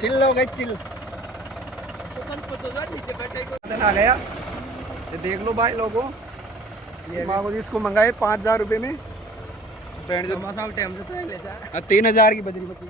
Chill low गई chill आ गया। ये देख लो भाई लोगों, ये माँ जी इसको मंगाए 5,000 रुपये में। 3,000 की बजरी बची।